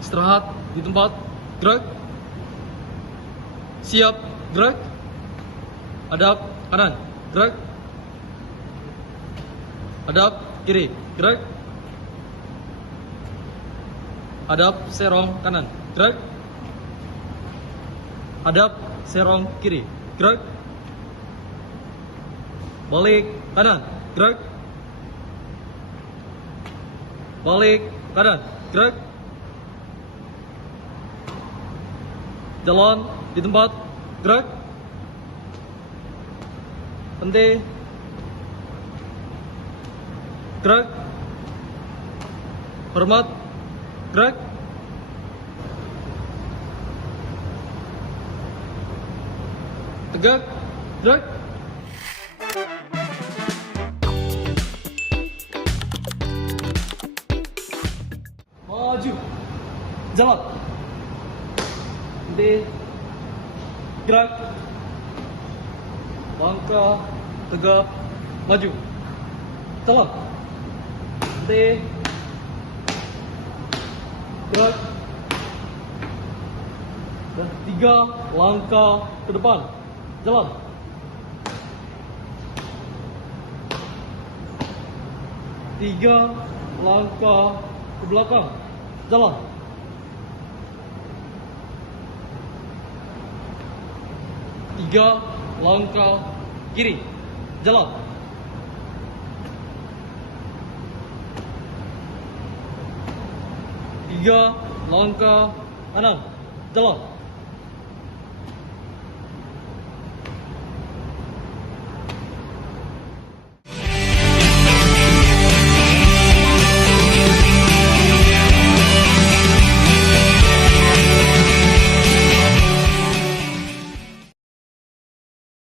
Istirahat di tempat. Gerak. Siap. Gerak. Hadap kanan. Gerak. Hadap kiri. Gerak. Hadap serong kanan. Gerak. Hadap serong kiri. Gerak. Balik kanan. Gerak. Balik kanan. Gerak. Jalan di tempat. Gerak. Henti. Gerak. Hormat. Gerak. Tegak. Gerak. Maju. Jalan. Henti. Gerak. Langkah. Tegak. Maju. Jalan. Henti. Gerak. Dan 3 langkah ke depan. Jalan. 3 langkah ke belakang. Jalan. 3 langkah kiri. Jalan. 3 langkah kanan. Jalan.